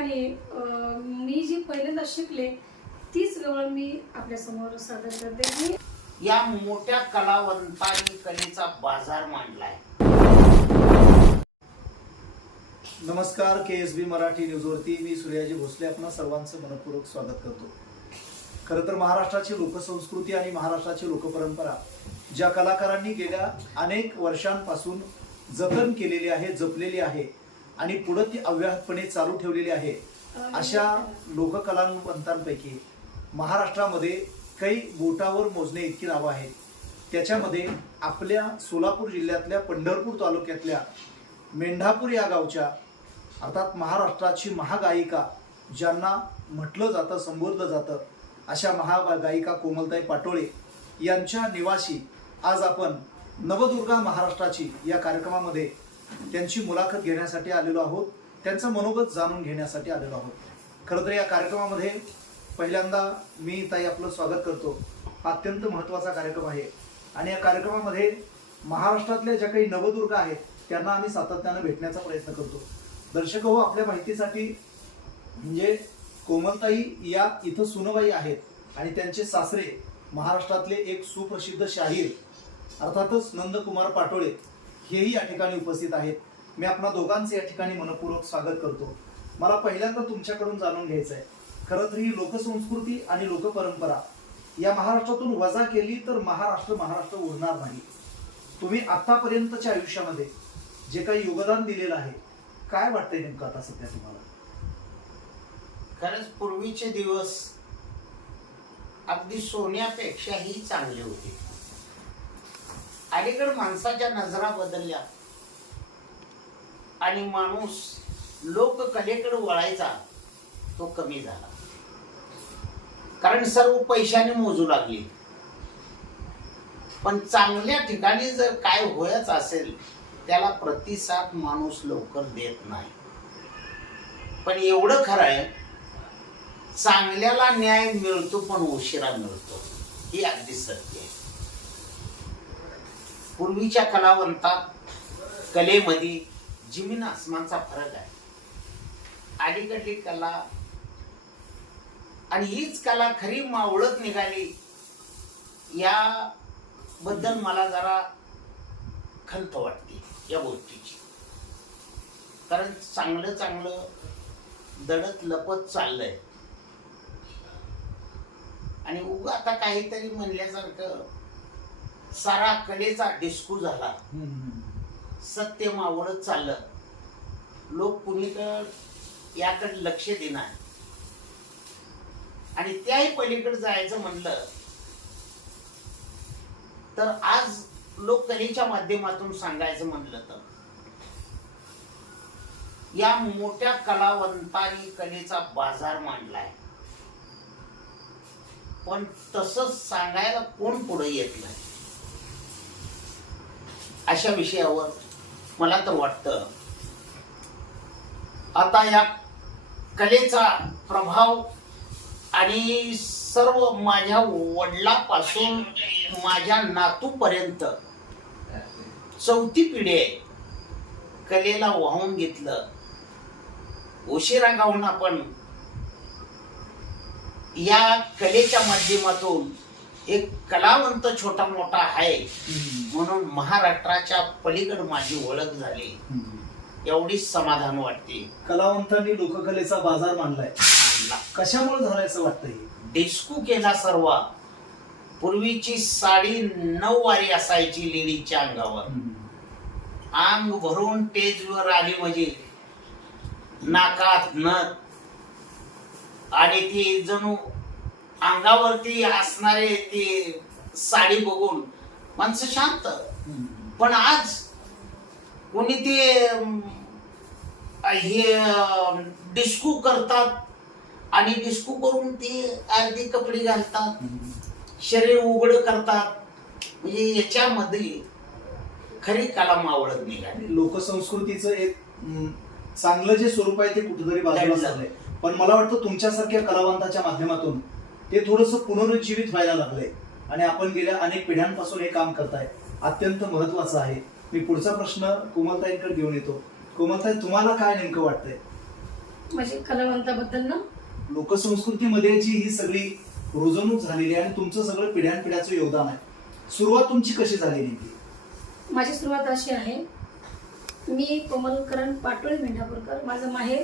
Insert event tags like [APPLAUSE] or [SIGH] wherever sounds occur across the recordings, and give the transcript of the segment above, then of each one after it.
अं, मी जी पहिल्यांदा शिकले तीच गवळ मी आपल्यासमोर सादर करते. या मोठ्या कलावंतांनी कलेचा बाजार मांडलाय. नमस्कार के एस बी मराठी न्यूजवरती मी सूर्याजी भोसले आपण सर्वांचं मनपूर्वक स्वागत करतो. खरं तर महाराष्ट्राची लोकसंस्कृती आणि महाराष्ट्राची लोकपरंपरा ज्या कलाकारांनी गेल्या अनेक वर्षांपासून जतन केलेली आहे जपलेली आहे आणि पुढे ती अव्याहतपणे चालू ठेवलेली आहे. अशा लोककलावंतांपैकी महाराष्ट्रामध्ये काही बोटावर मोजणे इतकी नावं आहेत. त्याच्यामध्ये आपल्या सोलापूर जिल्ह्यातल्या पंढरपूर तालुक्यातल्या मेंढापूर या गावच्या अर्थात महाराष्ट्राची महागायिका ज्यांना म्हटलं जातं संबोधलं जातं अशा महागायिका कोमलताई पाटोळे यांच्या निवासी आज आपण नवदुर्गा महाराष्ट्राची या कार्यक्रमामध्ये त्यांची मुलाखत घेण्यासाठी आलेलो आहोत. त्यांचं मनोगत जाणून घेण्यासाठी आलेलो आहोत. खरं तर या कार्यक्रमामध्ये पहिल्यांदा मी ताई आपलं स्वागत करतो. हा अत्यंत महत्त्वाचा कार्यक्रम आहे. आणि या कार्यक्रमामध्ये महाराष्ट्रातल्या ज्या काही नवदुर्गा आहेत त्यांना आम्ही सातत्यानं भेटण्याचा प्रयत्न करतो. दर्शक हो आपल्या माहितीसाठी म्हणजे कोमलताई या इथं सुनबाई आहेत आणि त्यांचे सासरे महाराष्ट्रातले एक सुप्रसिद्ध शाहीर अर्थातच नंदकुमार पाटोळे. हेही या ठिकाणी उपस्थित आहेत. मी आपणा दोघांचे या ठिकाणी मनपूर्वक स्वागत करतो. मला पहिल्यांदा तुमच्याकडून जाणून घ्यायचं आहे खरं तर ही लोकसंस्कृती आणि लोकपरंपरा या महाराष्ट्रातून वजा केली तर महाराष्ट्र महाराष्ट्र उरणार नाही. तुम्ही आतापर्यंतच्या आयुष्यामध्ये जे काही योगदान दिलेलं आहे काय वाटतंय नेमकं आता सध्या तुम्हाला? खरंच पूर्वीचे दिवस अगदी सोन्यापेक्षाही चांगले होते. अलीकडे माणसाच्या नजरा बदलल्या आणि माणूस लोककलेकडे वळायचा तो कमी झाला. कारण सर्व पैशाने मोजू लागली. पण चांगल्या ठिकाणी जर काय होयच असेल त्याला प्रतिसाद माणूस लवकर देत नाही. पण एवढं खरं आहे चांगल्याला न्याय मिळतो पण उशिरा मिळतो. ही अगदी सत्य आहे. पूर्वीच्या कलावंतात कलेमध्ये जिमीन आसमानचा फरक आहे. अलीकडली कला आणि हीच कला खरी मावळत निघाली या बद्दल मला जरा खंत वाटते या गोष्टीची. कारण चांगलं चांगलं दडत लपत चाललंय. आणि उगा आता काहीतरी म्हणल्यासारखं सारा कलेचा डिस्कू झाला. सत्य मावळत चाललं. लोक कुणीकड याकडे लक्ष देणार. आणि त्याही पलीकडे जायचं म्हणलं तर आज लोक कलेच्या माध्यमातून सांगायचं म्हणलं तर. या मोठ्या कलावंतांनी कलेचा बाजार मांडलाय. पण तसंच सांगायला कोण पुढे येत नाही? अशा विषयावर मला तर वाटतं आता या कलेचा प्रभाव आणि सर्व माझ्या वडिलापासून माझ्या नातूपर्यंत चौथी पिढी आहे कलेला वाहून घेतलं. उशिरा गाऊन आपण या कलेच्या माध्यमातून एक कलावंत छोटा मोठा आहे. म्हणून महाराष्ट्राच्या पलीकडे माझी ओळख झाली. एवढीच समाधान वाटते. कलावंतांनी लोककलेचा बाजार मांडलाय. कशामुळे झालाय असं वाटतंय? डिस्कू केला सर्व. पूर्वीची साडी नऊ वारी असायची लेडीच्या अंगावर. अंग भरून टेजवर आली म्हणजे नाकात नथ आणि ती जणू अंगावरती असणारे ती साडी बघून माणसं शांत. पण आज कोणी ते हे डिस्कू करतात आणि डिस्कू करून ते अर्धी कपडे घालतात. शरीर उघड करतात. म्हणजे याच्यामध्ये खरी कला मावळत निघाली लोकसंस्कृतीचं एक चांगलं जे स्वरूप आहे ते कुठेतरी बाजूला. झालंय पण मला वाटतं तुमच्यासारख्या कलावंताच्या माध्यमातून ते थोडस पुनरुज्जीवित व्हायला लागलंय. आणि आपण गेल्या अनेक पिढ्यांपासून हे काम करताय. अत्यंत महत्वाचं आहे. मी पुढचा प्रश्न कोमलताईंकडे घेऊन येतो. कोमलताई तुम्हाला काय नेमकं वाटतंय? म्हणजे कलावंताबद्दल ना? लोकसंस्कृतीमध्ये जी ही सगळी रुजवणूक झालेली आहे आणि तुमचं सगळं पिढ्यानपिढ्याचं योगदान आहे. सुरुवात तुमची कशी झाली नेमकी? माझी सुरुवात अशी आहे. मी कोमलकरण पाटोळे मेंढापूरकर माझं माहेर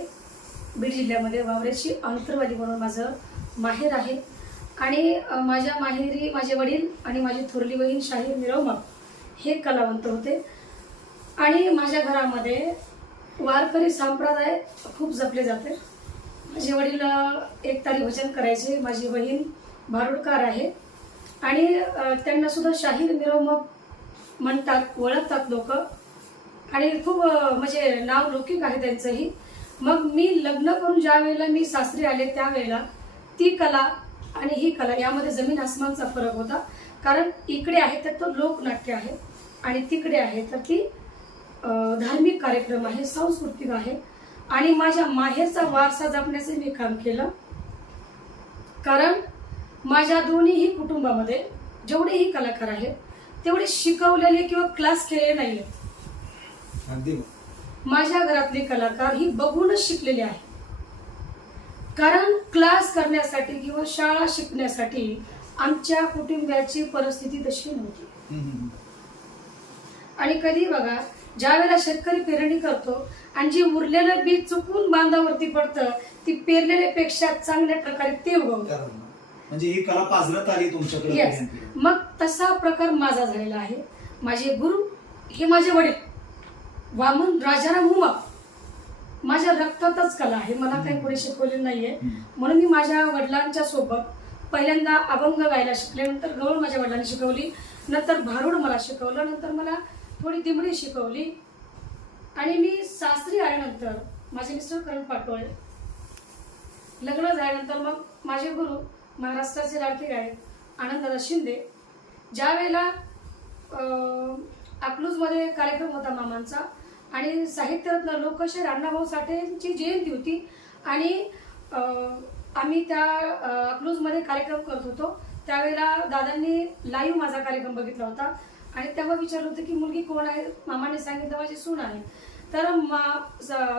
बीड जिल्ह्यामध्ये वावरेची अंतरवाली म्हणून माझं माहेर आहे. आणि माझ्या माहेरी माझे वडील आणि माझी थोरली बहीण शाहीर मिरवमक हे कलावंत होते. आणि माझ्या घरामध्ये वारकरी संप्रदाय खूप जपले जाते. माझे वडील एकतारी एक तारी भजन करायचे माझी बहीण भारुडकार आहे. आणि त्यांनासुद्धा शाहीर मिरवमक म्हणतात ओळखतात लोक. आणि खूप म्हणजे नाव लौकिक आहे त्यांचंही. मग मी लग्न करून ज्या वेळेला मी सासरी आले त्यावेळेला ती कला आणि ही कला यामध्ये जमीन आसमानचा फरक होता. कारण इकडे आहे तर तो लोकनाट्य आहे आणि तिकडे आहे तर ती धार्मिक कार्यक्रम आहे सांस्कृतिक आहे. आणि माझ्या माहेरचा वारसा जपण्याचे मी काम केलं. कारण माझ्या दोन्हीही कुटुंबामध्ये जेवढेही कलाकार आहेत तेवढे शिकवलेले किंवा क्लास केलेले नाही आहेत माझ्या घरातले कलाकार ही बघूनच शिकलेले आहे कारण क्लास करण्यासाठी किंवा शाळा शिकण्यासाठी आमच्या कुटुंबाची परिस्थिती तशी नव्हती. आणि कधी बघा ज्या वेळेला शेतकरी पेरणी करतो आणि जे उरलेलं बी चुकून बांधावरती पडतं ती पेरलेल्यापेक्षा चांगल्या प्रकारे ते उगवतं. म्हणजे ही कला पाजरत आली तुमच्याकडे Yes. पिढ्यानपिढ्या. मग तसा प्रकार माझा झालेला आहे माझे गुरु हे माझे वडील वामन राजाराम उमा माझ्या रक्तातच कला आहे मला काही कोणी शिकवलेलं नाहीये. म्हणून मी माझ्या वडिलांच्या सोबत पहिल्यांदा अभंग गायला शिकले नंतर गवळ माझ्या वडिलांनी शिकवली नंतर भारुड मला शिकवलं नंतर मला थोडी दिमडी शिकवली आणि मी सासरी आल्यानंतर माझे मिस्टर करण पाटोळे लग्न झाल्यानंतर मग माझे गुरु महाराष्ट्राचे लाडके गायक आनंददादा शिंदे ज्या वेळेला अकलूजमध्ये कार्यक्रम होता मामांचा आणि साहित्यरत्न लोकशाहीर अण्णाभाऊ साठेंची जयंती होती. आणि आम्ही त्या अं, अकलूजमध्ये कार्यक्रम करत होतो. त्यावेळेला दादांनी लाईव्ह माझा कार्यक्रम बघितला होता. आणि तेव्हा विचारलं होतं की मुलगी कोण आहे? मामाने सांगितलं माझी सून आहे. तर मा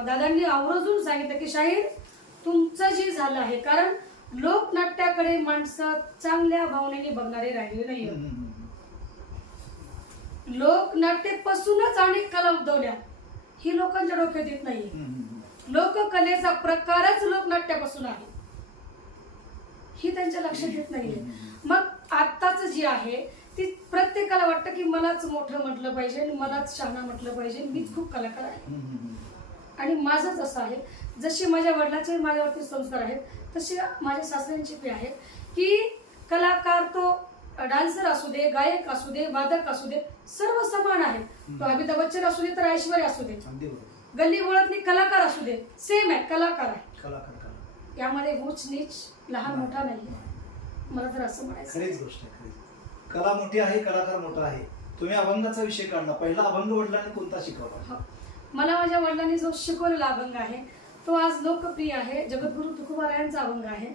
दादांनी आवर्जून सांगितलं की शाहीर तुमचं जे झालं आहे कारण लोकनाट्याकडे माणसं चांगल्या भावनेने बघणारे राहिले नाही लोकनाट्यापासूनच अनेक कला उद्भवल्या. ही लोकांच्या डोक्यात येत नाही. लोककलेचा प्रकारच लोकनाट्यापासून आहे. ही त्यांच्या लक्षात येत नाहीये. मग आत्ताच जी आहे ती प्रत्येकाला वाटतं की मलाच मोठं म्हटलं पाहिजे आणि मलाच शहाणा म्हटलं पाहिजे. मीच खूप कलाकार आहे. आणि माझंच असं आहे. जसे माझ्या वडिलांचे माझ्यावरती संस्कार आहेत तसे माझ्या सासऱ्यांचे पे आहेत की कलाकार तो डान्सर असू दे गायक असू दे वादक असू दे सर्व समान आहे तो अमिताभ बच्चन असू दे तर ऐश्वर्या असू दे. अगदी बरोबर. गल्ली बोळातली कलाकार असू दे सेम आहे कलाकार आहे. कलाकार कला यामध्ये उच नीच लहान मोठा नाही मला तर असं म्हणायचं खरीच गोष्ट आहे खरीच कला मोठी आहे कलाकार मोठा आहे. तुम्ही अभंगाचा विषय काढला. पहिला अभंग वडिलांनी कोणता शिकवला? हो. मला माझ्या वडिलांनी जो शिकवलेला अभंग आहे तो आज लोकप्रिय आहे. जगद्गुरु तुकोबारायांचा अभंग आहे.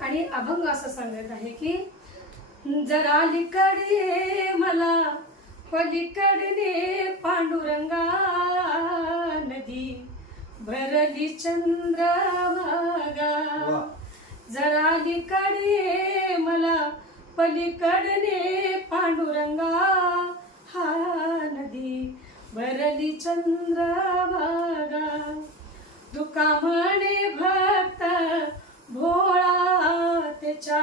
आणि अभंग असं सांगत आहे की जरा लिकडे मला पलीकडने पांडुरंगा नदी भरली चंद्रभागा. जरा लिकडे मला पलीकडने पांडुरंगा हा नदी भरली चंद्रभागा तुका म्हणे भक्त भोळा त्याच्या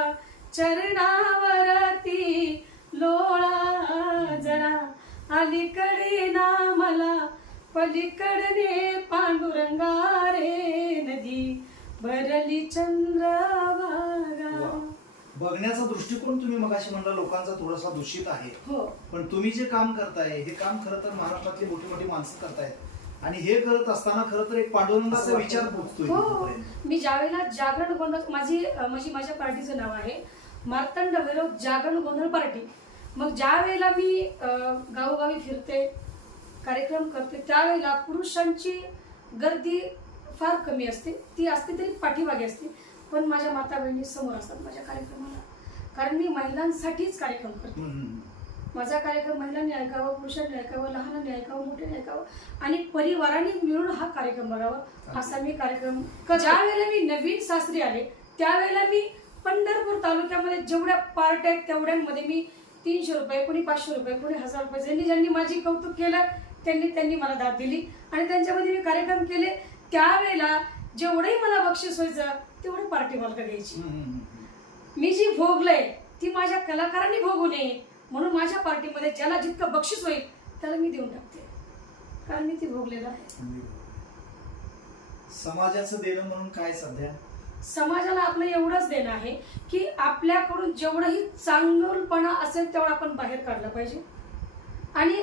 चरणावरती लोळा जरा. अलीकडे ना मला पलीकडने पांडुरंगा रे नदी. भरली चंद्रभागा. बघण्याचा दृष्टिकोन तुम्ही मगाशी म्हणला लोकांचा थोडासा दूषित आहे. हो. पण तुम्ही जे काम करताय हे काम खरं तर महाराष्ट्रातली मोठी मोठी माणसं करतायत. आणि हे करत असताना खरं तर एक पांडुरंगाचा विचार पोचतोय हो. मी ज्यावेळेला जागरण गोंधळ माझी अ, म्हणजे माझ्या पार्टीचं नाव आहे मार्तंड विरोध जागरण गोंधळ पार्टी. मग ज्या वेळेला मी गावोगावी फिरते कार्यक्रम करते त्यावेळेला पुरुषांची गर्दी फार कमी असते. ती असते तरी पाठीमागे असते. पण माझ्या माता बहिणी समोर असतात माझ्या कार्यक्रमाला. कारण मी महिलांसाठीच कार्यक्रम करते. माझा कार्यक्रम महिलांनी ऐकावा पुरुषांनी ऐकावा लहानांनी ऐकावं मोठ्याने ऐकावं आणि परिवाराने मिळून हा कार्यक्रम बघावा. असा मी कार्यक्रम ज्या वेळेला मी नवीन सासरी आले त्यावेळेला मी पंढरपूर तालुक्यामध्ये जेवढ्या पार्ट्या आहेत तेवढ्यांमध्ये मी तीनशे रुपये कोणी पाचशे रुपये कोणी हजार रुपये ज्यांनी ज्यांनी माझी कौतुक केलं त्यांनी त्यांनी मला दाद दिली. आणि त्यांच्यामध्ये मी कार्यक्रम केले त्यावेळेला जेवढंही मला बक्षीस व्हायचं तेवढं पार्टी मला द्यायची. मी जी भोगलंय ती माझ्या कलाकारांनी भोगू नये. म्हणून माझ्या पार्टीमध्ये ज्याला जितकं बक्षीस होईल त्याला मी देऊन टाकते. कारण मी ती भोगलेलं आहे. समाजाचं देणं म्हणून काय सध्या? समाजाला आपलं एवढंच देणं आहे की आपल्याकडून जेवढंही चांगलपणा असेल तेवढं आपण बाहेर काढलं पाहिजे. आणि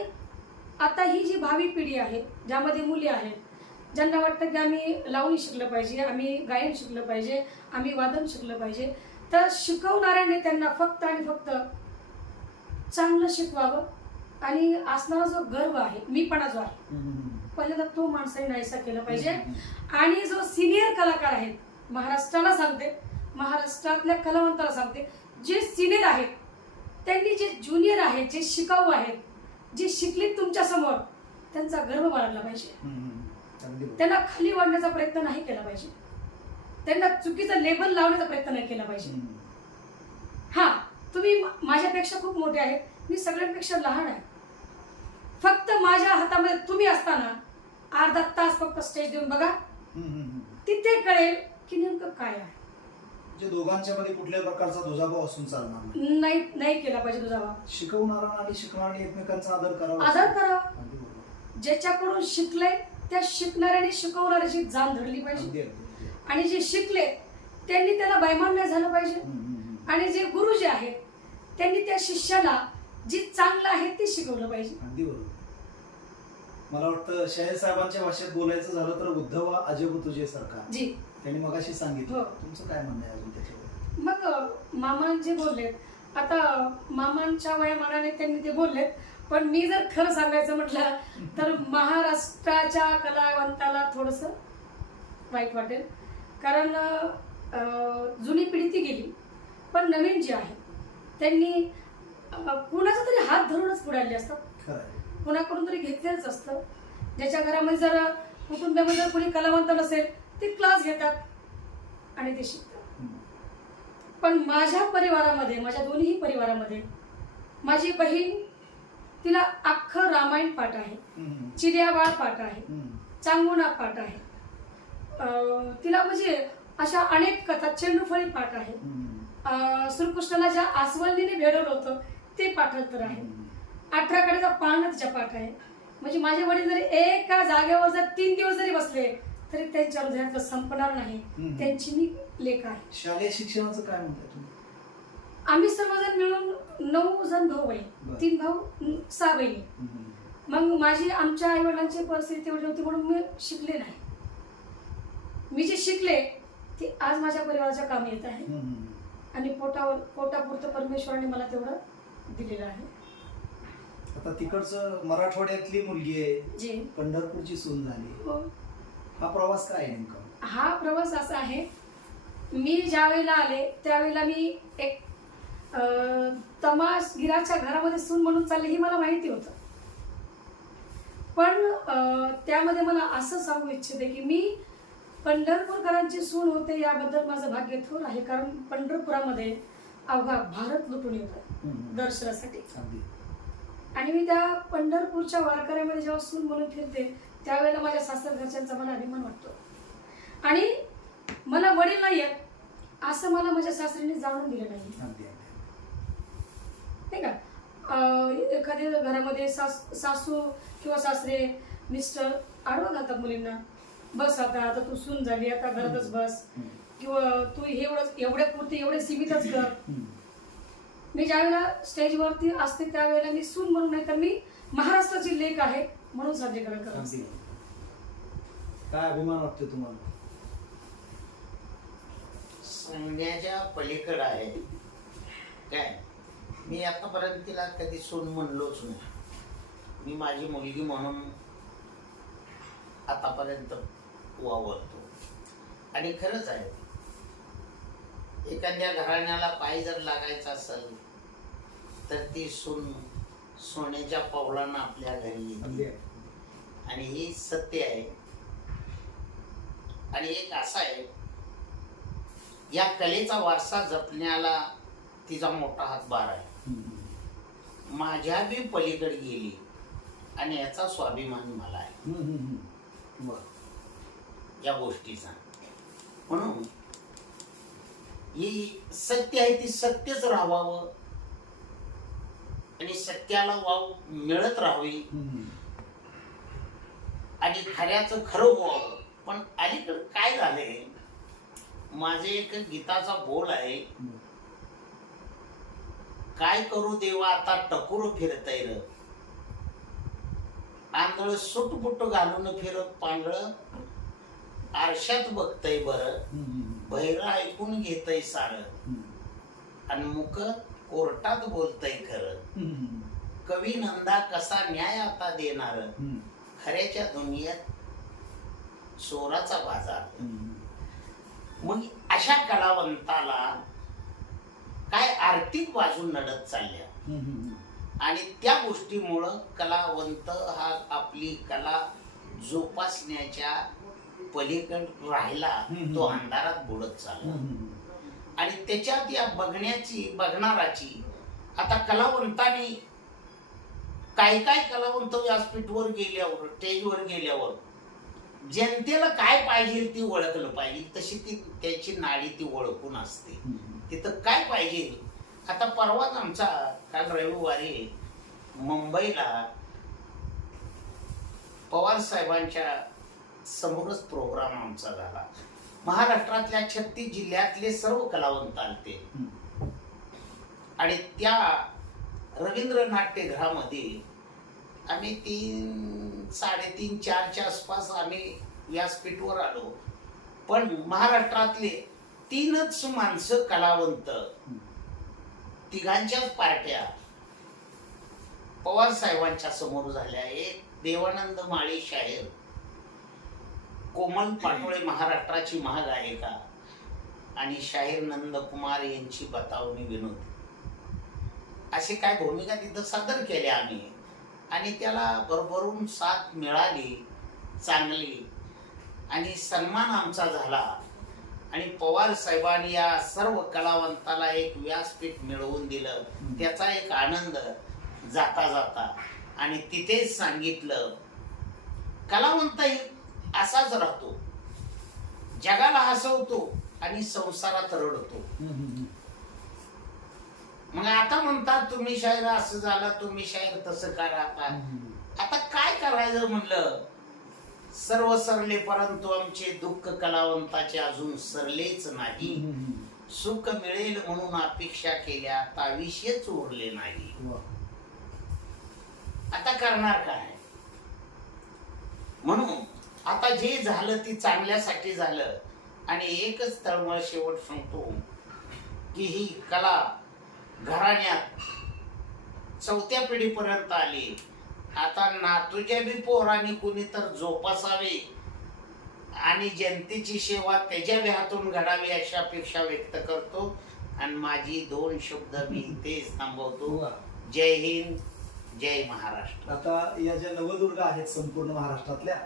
आता ही जी भावी पिढी आहे ज्यामध्ये मुली आहेत ज्यांना वाटतं की आम्ही लावणी शिकलं पाहिजे आम्ही गायन शिकलं पाहिजे आम्ही वादन शिकलं पाहिजे तर शिकवणाऱ्याने त्यांना फक्त आणि फक्त चांगलं शिकवावं. आणि असणारा जो गर्व आहे मीपणा जो आहे पहिल्यांदा तो माणसाने नाहीसा केला पाहिजे. आणि जो सिनियर कलाकार आहेत महाराष्ट्राला सांगते महाराष्ट्रातल्या कलावंताला सांगते जे सिनियर आहेत त्यांनी जे ज्युनियर आहेत जे शिकाऊ आहेत जे शिकले तुमच्यासमोर त्यांचा गर्व बाळगला पाहिजे. त्यांना खाली वाढण्याचा प्रयत्न नाही केला पाहिजे. त्यांना चुकीचं लेबल लावण्याचा प्रयत्न नाही केला पाहिजे. हा तुम्ही माझ्यापेक्षा खूप मोठे आहेत. मी सगळ्यांपेक्षा लहान आहे. फक्त माझ्या हातामध्ये तुम्ही असताना अर्धा तास फक्त स्टेज देऊन बघा. तिथे कळेल की नेमकं काय आहे. म्हणजे दोघांच्या मध्ये कुठल्याही प्रकारचा दुजाभाव असून चालणार नाही. नाही नाही केला पाहिजे तुझा भाव शिकवणारा आणि शिकणाऱ्याने एकमेकांचा आदर करावा. आदर करावा. ज्याच्याकडून शिकले त्या शिकणाऱ्याने शिकवणाऱ्याची जाण धरली पाहिजे. आणि जे शिकले त्यांनी त्याला बैमान नाही झालं पाहिजे. आणि जे गुरु जे आहेत त्यांनी त्या शिष्याला जी चांगलं आहे ते शिकवलं पाहिजे. अगदी बरोबर. मला वाटतं शाहीर साहेबांच्या भाषेत बोलायचं झालं तर उद्धव अजब तुझे सरकार. जी. त्यांनी मगाशी सांगितलं. हो. तुमचं काय म्हणणं आहे अजून त्याच्यावर मग अ, मामा जे बोललेत आता मामांच्या वयामानाने त्यांनी ते बोललेत पण मी जर खरं सांगायचं म्हटलं तर [LAUGHS] महाराष्ट्राच्या कलावंताला थोडस वाईट वाटेल. कारण अ, जुनी पिढी ती गेली पण नवीन जे आहे त्यांनी कुणाचा तरी हात धरूनच पुढे आले असतात. कुणाकडून तरी घेतलेलंच असतं. ज्याच्या घरामध्ये जर कुटुंबामध्ये जर कोणी कलावंत नसेल ते क्लास घेतात आणि ते शिकतात. पण माझ्या परिवारामध्ये माझ्या दोन्ही परिवारामध्ये माझी बहीण तिला अख्खं रामायण पाठ आहे. चिर्याबाळ पाठ आहे. चांगुणा पाठ आहे. तिला म्हणजे अशा अनेक कथा चेंडूफळी पाठ आहे. श्रीकृष्णाला ज्या आसवल्लीने भेडवलं होतं ते पाठांतर आहे हम्म. अठरा कडेचा तिच्या पाठ आहे म्हणजे माझे वडील जरी एका जागेवर जर तीन दिवस जरी बसले तरी त्यांच्या हृदयात संपणार नाही. त्यांची मी लेख आहे शालेय शिक्षणाचं काय म्हणताय तुम्ही आम्ही सर्वजण मिळून नऊ जण भाऊ. बहीण तीन भाऊ सहा बहिणी. मग माझी आमच्या आई वडिलांची परिस्थिती एवढी होती म्हणून मी शिकले नाही मी जे शिकले ते आज माझ्या परिवाराच्या कामी येत आहे. आणि पोटावर पोटापुरतं परमेश्वराने मला तेवढं दिलेलं आहे. आता तिकडचं मराठवाड्यातली मुलगी आहे. जे. पंढरपूरची सून झाली. हो. हा प्रवास काय आहे नेमका? हा प्रवास असा आहे मी ज्या वेळेला आले त्यावेळेला मी एक अं, तमाशगिराच्या घरामध्ये सून म्हणून चालले ही मला माहिती होतं. पण अं, त्यामध्ये मला असं सांगू इच्छिते की मी पंढरपूरकरांची सून होते याबद्दल माझं भाग्य थोर आहे कारण पंढरपुरामध्ये अवघा भारत लुटून येतो. दर्शनासाठी. आणि मी त्या पंढरपूरच्या वारकऱ्यामध्ये जेव्हा सून म्हणून फिरते त्यावेळेला माझ्या सासर घरच्यांचा मला अभिमान वाटतो. आणि मला वडील नाही आहेत असं मला माझ्या सासरीने जाणून दिलं नाही. का? एखाद्या घरामध्ये सास सासू किंवा सासरे मिस्टर आडवं घालतात मुलींना. बस आता आता तू सून झाली आता घरातच बस. किंवा तू एवढंच एवढ्या पुरते एवढे सीमितच कर. मी ज्यावेळेला स्टेजवरती असते त्यावेळेला मी सून म्हणून नाही तर मी महाराष्ट्राची लेख आहे म्हणून सादरीकरण करत असते. काय अभिमान वाटतो तुम्हाला? सांगण्याच्या पलीकडं आहे. काय? मी आतापर्यंत तिला कधी सून म्हणलोच नाही. मी माझी मुलगी म्हणून आतापर्यंत वावरतो. आणि खरंच आहे. एखाद्या घराण्याला पाय जर लागायचा असेल तर ती सून सोन्याच्या पावलानं आपल्या घरी येते. आणि हे सत्य आहे. आणि एक असा आहे या कलेचा वारसा जपण्याला तिचा मोठा हातभार आहे. माझ्या बी पलीकडे गेली आणि याचा स्वाभिमान मला आहे. या गोष्टीचा. म्हणून ही सत्य आहे ती सत्यच राहावं. आणि सत्याला वाव मिळत राहावी. आणि खऱ्याचं खरं व्हावं. पण अलीकडं काय झालंय? माझे एक गीताचा बोल आहे. काय करू देवा आता टकुर फिरतय र. आंधळ सुटपुट घालून फिरत पांढळ. आरशात बघतय बर. हम्म. ऐकून घेतय सार. आणि मुख कोर्टात बोलतय खरं. कवी नंदा कसा न्याय आता देणार? खऱ्याच्या दुनियेत चोराचा बाजार. मग अशा कलावंताला काय आर्थिक बाजू नडत चालल्या? आणि त्या गोष्टीमुळं कलावंत हा आपली कला जोपासण्याच्या पलीकड राहिला. तो अंधारात बुडत चालला. आणि त्याच्यात या बघण्याची बघणाराची आता कलावंतानी काही काय कलावंत व्यासपीठवर गेल्यावर स्टेजवर गेल्यावर जनतेला काय पाहिजे ती ओळखलं पाहिजे तशी ती त्याची नाडी ती ओळखून असते. तिथं काय पाहिजे आता परवाच आमचा काल रविवारी मुंबईला पवार साहेबांच्या समोरच प्रोग्राम आमचा झाला. महाराष्ट्रातल्या छत्तीस जिल्ह्यातले सर्व कलावंत आलते. आणि त्या रवींद्र नाट्यगृहामध्ये आम्ही तीन साडेतीन चारच्या आसपास आम्ही व्यासपीठवर आलो. पण महाराष्ट्रातले तीनच माणसं कलावंत. तिघांच्याच पार्ट्या. पवार साहेबांच्या समोर झाल्या. एक देवानंद माळी शाहीर. कोमल पाटोळे महाराष्ट्राची महागायिका आणि शाहीर नंदकुमार यांची बतावणी विनोद. अशी काय भूमिका तिथं सादर केल्या आम्ही. आणि त्याला भरभरून साथ मिळाली चांगली. आणि सन्मान आमचा झाला. आणि पवार साहेबांनी या सर्व कलावंताला एक व्यासपीठ मिळवून दिलं. त्याचा एक आनंद जाता जाता. आणि तिथेच सांगितलं कलावंत एक असाच राहतो. जगाला हसवतो आणि संसारात रडतो. मग आता म्हणतात तुम्ही शायर असं झालं तुम्ही शायर तसं करा आता काय करायचं म्हणलं? सर्व सरले परंतु आमचे दुःख कलावंताचे अजून सरलेच नाही. सुख मिळेल म्हणून अपेक्षा केल्या आता विषयच उरले नाही. आता करणार काय? म्हणून आता जे झालं ती चांगल्यासाठी झालं. आणि एकच तळमळ शेवट सांगतो की ही कला घराण्यात चौथ्या पिढीपर्यंत आली. आता नातूच्या बी पोरांनी कुणी तर जोपासावे आणि जनतेची सेवा त्याच्या बी हातून घडावी अशी अपेक्षा व्यक्त करतो. आणि माझी दोन शब्द मी इथेच थांबवतो. जय हिंद जय महाराष्ट्र. आता या ज्या नवदुर्गा आहेत संपूर्ण महाराष्ट्रातल्या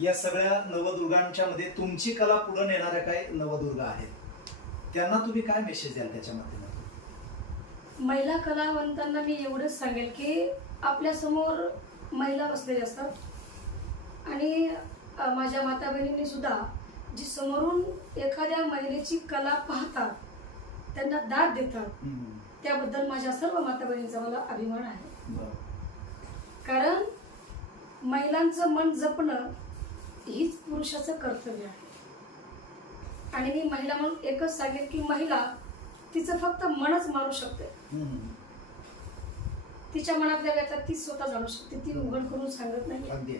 या सगळ्या नवदुर्गांच्या मध्ये तुमची कला पुढे नेणाऱ्या काही नवदुर्गा आहेत त्यांना तुम्ही काय मेसेज द्याल त्याच्या माध्यमातून महिला कलावंतांना मी एवढंच सांगेल की आपल्यासमोर महिला बसलेल्या असतात आणि माझ्या माता बहिणींनी सुद्धा जी समोरून एखाद्या महिलेची कला पाहतात त्यांना दाद देतात. त्याबद्दल माझ्या सर्व माता बहिणींचा मला अभिमान आहे. कारण महिलांचं मन जपणं हीच पुरुषाचं कर्तव्य आहे. आणि मी महिला म्हणून एकच सांगेन की महिला तिचं फक्त मनच मारू शकते. तिच्या मनातल्या व्यथा ती स्वतः जाणू शकते. ती उघड करून सांगत नाही.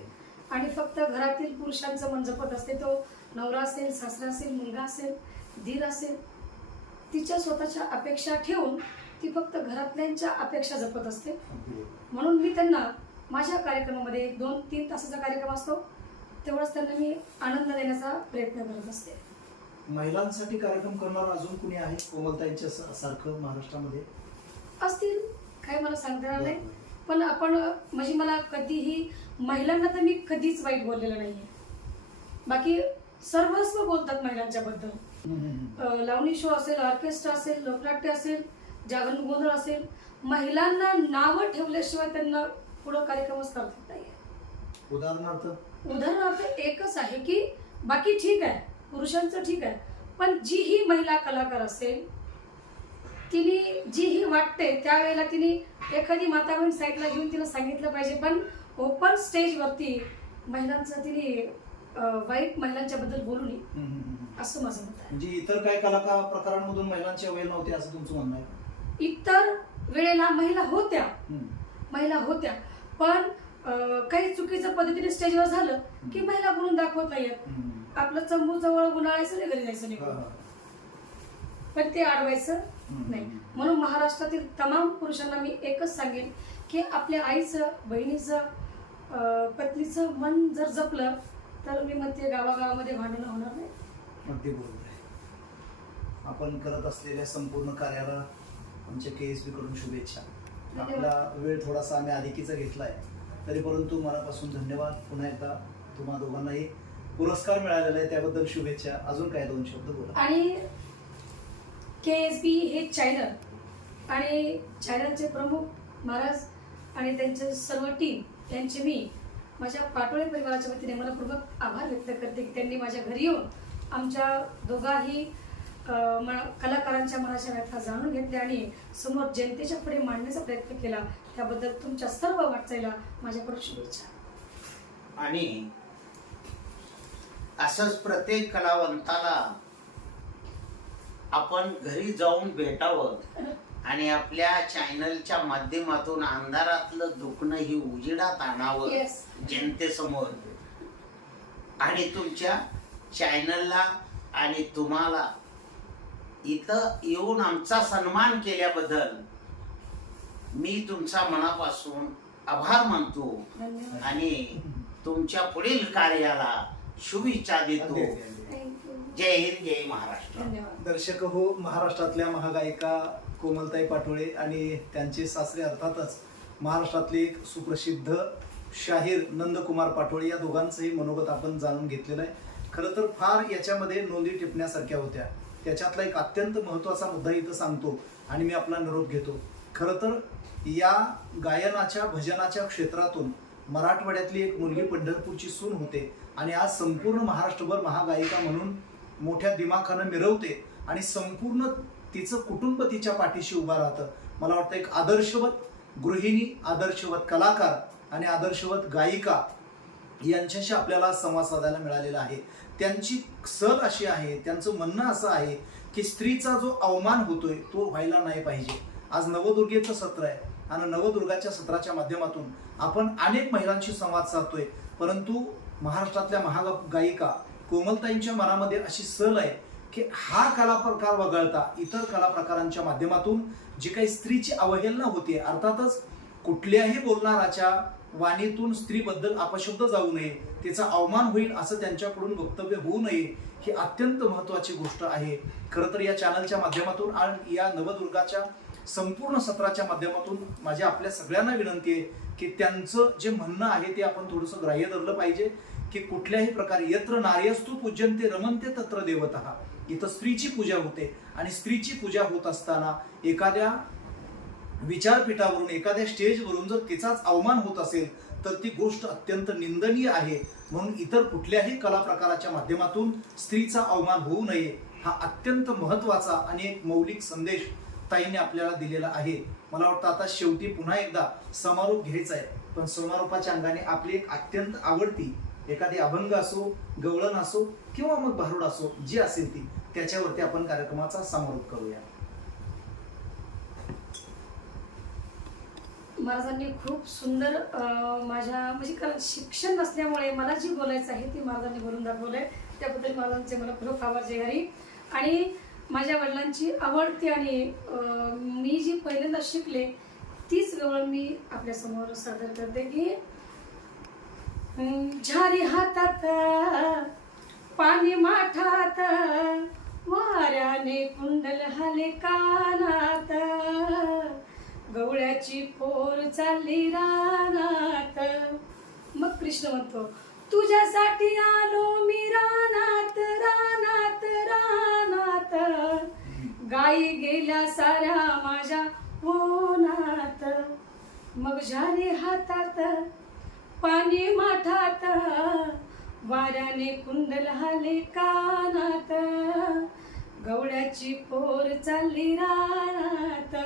आणि फक्त घरातील पुरुषांचं मन जपत असते. तो नवरा असेल सासरा असेल मुलगा असेल धीर असेल तिच्या स्वतःच्या अपेक्षा ठेवून ती फक्त घरातल्यांच्या अपेक्षा जपत असते. म्हणून मी त्यांना माझ्या कार्यक्रमामध्ये एक दोन तीन तासाचा कार्यक्रम असतो. तेवढाच त्यांना मी आनंद देण्याचा प्रयत्न करत असते. महिलांसाठी कार्यक्रम करणार अजून कुणी आहे कोमलताईंच्या सारखं महाराष्ट्रामध्ये? असतील काय मला सांगता येणार नाही. पण आपण म्हणजे मला कधीही महिलांना तर मी कधीच वाईट बोललेलं नाहीये. बाकी सर्वस्व बोलतात महिलांच्या बद्दल. हम्म, हम्म, अ, लावणी शो असेल ऑर्केस्ट्रा असेल लोकनाट्य असेल जागरण गोंधळ असेल महिलांना नावं ठेवल्याशिवाय त्यांना पुढं कार्यक्रमच करतात नाही. उदाहरणार्थ? उदाहरणार्थ एकच आहे की बाकी ठीक आहे पुरुषांचं ठीक आहे पण जी ही महिला कलाकार असेल तिने जी ही वाटते त्यावेळेला तिने एखादी माता बहीण साईडला घेऊन तिला सांगितलं पाहिजे पण ओपन स्टेजवरती महिलांचं तिने वाईट महिलांच्या बद्दल बोलू नये. असं माझं मत आहे. म्हणजे इतर काय कलाकार प्रकारांमधून महिलांची अवहेल नव्हती असं तुमचं म्हणणं आहे? इतर वेळेला महिला होत्या. महिला होत्या. पण काही चुकीच्या पद्धतीने स्टेजवर झालं की महिला म्हणून दाखवत हम्म. आपलं चंबू जवळ गुणाळायचं नाही घरी जायचं नाही. पण ते अडवायचं. नाही. म्हणून महाराष्ट्रातील तमाम पुरुषांना मी एकच सांगेन की आपल्या आईचं बहिणीचं पत्नीचं मन जर जपलं तर मी म्हणते गावागावामध्ये भांडणं होणार नाही. अगदी बरोबर आहे. आपण करत असलेल्या संपूर्ण कार्याला आमच्या के एस बी कडून शुभेच्छा. आपला वेळ थोडासा आम्ही अधिकीचा घेतलाय. तरी परंतु मनापासून धन्यवाद. पुन्हा एकदा तुम्हा दोघांनाही पुरस्कार मिळालेला आहे. त्याबद्दल शुभेच्छा. अजून काय दोन शब्द बोला. आणि के एस बी हे चॅनल आणि चॅनलचे प्रमुख महाराज आणि त्यांचे सर्व टीम त्यांचे मी माझ्या पाटोळे परिवाराच्या वतीने मनपूर्वक आभार व्यक्त करते की त्यांनी माझ्या घरी येऊन आमच्या दोघाही कलाकारांच्या मनाच्या व्यथा जाणून घेतल्या आणि समोर जनतेच्या पुढे मांडण्याचा प्रयत्न केला त्याबद्दल तुमच्या सर्व वाटचाईला माझ्याकडून शुभेच्छा आणि असंच प्रत्येक कलावंताला आपण घरी जाऊन भेटावं आणि आपल्या चॅनलच्या माध्यमातून अंधारातलं दुखणं ही उजेडात आणावं Yes. जनतेसमोर आणि तुमच्या चॅनलला आणि तुम्हाला इथं येऊन आमचा सन्मान केल्याबद्दल मी तुमचा मनापासून आभार मानतो आणि तुमच्या पुढील कार्याला शुभेच्छा देतो. जय हिंद जय महाराष्ट्र. दर्शक हो महाराष्ट्रातल्या महागायिका कोमलताई पाटोळे आणि त्यांचे सासरे अर्थातच महाराष्ट्रातले एक सुप्रसिद्ध शाहीर नंदकुमार पाटोळे या दोघांचंही मनोगत आपण जाणून घेतलेलं आहे. खरं तर फार याच्यामध्ये नोंदी टिपण्यासारख्या होत्या. त्याच्यातला एक अत्यंत महत्त्वाचा मुद्दा इथं सांगतो आणि मी आपला निरोप घेतो. खरं तर या गायनाच्या भजनाच्या क्षेत्रातून मराठवाड्यातली एक मुलगी पंढरपूरची सून होते आणि आज संपूर्ण महाराष्ट्रभर महागायिका म्हणून मोठ्या दिमाखानं मिरवते आणि संपूर्ण तिचं कुटुंब तिच्या पाठीशी उभा राहतं. मला वाटतं एक आदर्शवत गृहिणी आदर्शवत कलाकार आणि आदर्शवत गायिका यांच्याशी आपल्याला संवाद साधायला मिळालेला आहे. त्यांची सल अशी आहे त्यांचं म्हणणं असं आहे की स्त्रीचा जो अवमान होतोय तो व्हायला नाही पाहिजे. आज नवदुर्गेचं सत्र आहे आणि नवदुर्गाच्या सत्राच्या माध्यमातून आपण अनेक महिलांशी संवाद साधतोय. परंतु महाराष्ट्रातल्या महागायिका कोमलताईंच्या मनामध्ये अशी सल आहे की हा कला प्रकार वगळता इतर कला प्रकारांच्या माध्यमातून जी काही स्त्रीची अवहेलना होते अर्थातच कुठल्याही बोलणाराच्या वाणीतून स्त्रीबद्दल अपशब्द जाऊ नये तिचा अवमान होईल असं त्यांच्याकडून वक्तव्य होऊ नये ही अत्यंत महत्वाची गोष्ट आहे. खरं तर या चॅनलच्या माध्यमातून आणि या नवदुर्गाच्या संपूर्ण सत्राच्या माध्यमातून माझी आपल्या सगळ्यांना विनंती आहे की त्यांचं जे म्हणणं आहे ते आपण थोडंसं ग्राह्य धरलं पाहिजे की कुठल्याही प्रकारे यत्र नार्यस्तु पूजनते रमनते तत्र देवत. इथं स्त्रीची पूजा होते आणि स्त्रीची पूजा होत असताना एखाद्या विचारपीठावरून एखाद्या स्टेजवरून जर तिचाच अवमान होत असेल तर ती गोष्ट अत्यंत निंदनीय आहे. म्हणून इतर कुठल्याही कला प्रकाराच्या माध्यमातून स्त्रीचा अवमान होऊ नये हा अत्यंत महत्त्वाचा आणि एक मौलिक संदेश ताईने आपल्याला दिलेला आहे. मला वाटतं आता शेवटी पुन्हा एकदा समारोप घ्यायचा आहे. पण समारोपाच्या अंगाने आपली एक अत्यंत आवडती एखादी अभंग असो गवळण असो किंवा मग भारुड असो जी असेल ती त्याच्यावरती आपण कार्यक्रमाचा समारोप करूया. महाराजांनी खूप सुंदर माझ्या म्हणजे कारण शिक्षण नसल्यामुळे मला जी बोलायचं आहे ती महाराजांनी बोलून दाखवलंय. त्याबद्दल महाराजांचे मला खूप आभार जे आणि माझ्या वडिलांची आवडती आणि मी जी पहिल्यांदा शिकले तीच गवळ मी आपल्यासमोर सादर करते की झारी हातात पाणी माठात वाऱ्याने कुंडल हाले कानात. गवळ्याची फोर पोर चालली रानात. मग कृष्ण म्हणतो तुझ्यासाठी आलो मी रानात रानात रानात. गाई गेल्या साऱ्या माझ्या होनात. मग झाले हातात पाणी माठात. वाऱ्याने कुंडल हाले कानात. गवळ्याची पोर चालली रानात.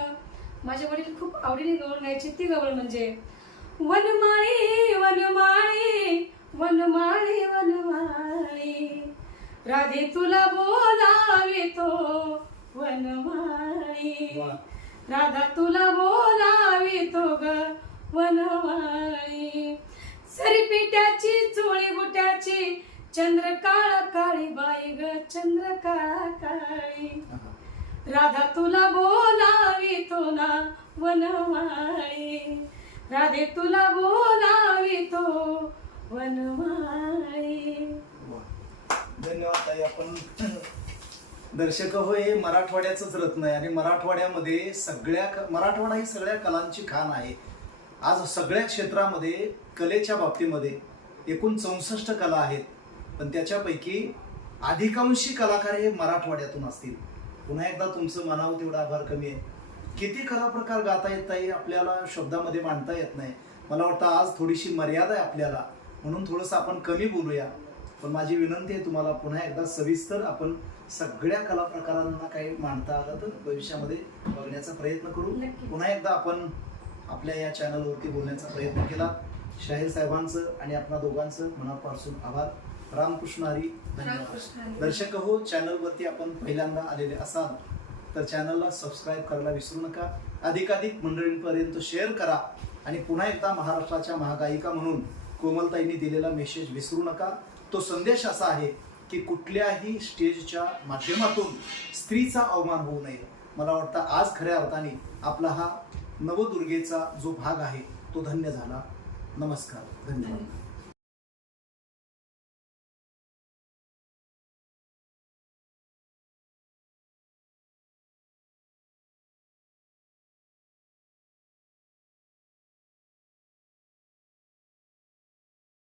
माझे वडील खूप आवडीने गवळ गायचे ती गवळ म्हणजे वनमाळी वनमाळी वनमाळी वनमाळी. राधे तुला बोलावितो वनमाळी. वा. राधा तुला बोलावितो ग वनमाळी. सरी पिट्याची चोळी चंद्र काळा काळी बाई ग चंद्र काळा. काळी राधा तुला बोलावितो ना वनमाळी राधे तुला बोलावितो वनमाळी वा. धन्यवाद ताई आपण [LAUGHS] दर्शक होय हे मराठवाड्याचंच रत्न आहे. आणि मराठवाड्यामध्ये सगळ्या क- मराठवाडा ही सगळ्या कलांची खाण आहे. आज सगळ्या क्षेत्रामध्ये कलेच्या बाबतीमध्ये एकूण चौसष्ट कला आहेत. पण त्याच्यापैकी अधिकांशी कलाकार हे मराठवाड्यातून असतील. पुन्हा एकदा तुमचं मनावर तेवढा आभार कमी आहे. किती कला प्रकार गाता येत नाही आपल्याला शब्दामध्ये मांडता येत नाही. मला वाटतं आज थोडीशी मर्यादा आहे आपल्याला. म्हणून थोडंसं आपण कमी बोलूया. पण माझी विनंती आहे तुम्हाला पुन्हा एकदा सविस्तर आपण सगळ्या कला प्रकारांना काही मांडता आलं तर भविष्यामध्ये बघण्याचा प्रयत्न करू. पुन्हा एकदा आपण आपल्या या चॅनलवरती बोलण्याचा प्रयत्न केला. शाहीर साहेबांचं आणि आपणा दोघांचं मनापासून आभार. रामकृष्ण हरी धन्यवाद. दर्शक हो चॅनलवरती आपण पहिल्यांदा आलेले असाल तर चॅनलला सबस्क्राईब करायला विसरू नका. अधिकाधिक मंडळींपर्यंत शेअर करा. आणि पुन्हा एकदा महाराष्ट्राच्या महागायिका म्हणून कोमलताईंनी दिलेला मेसेज विसरू नका. तो संदेश असा आहे की कुठल्याही स्टेजच्या माध्यमातून स्त्रीचा अवमान होऊ नये. मला वाटतं आज खऱ्या अर्थाने आपला हा नवदुर्गेचा जो भाग आहे तो धन्य झाला. नमस्कार. धन्यवाद.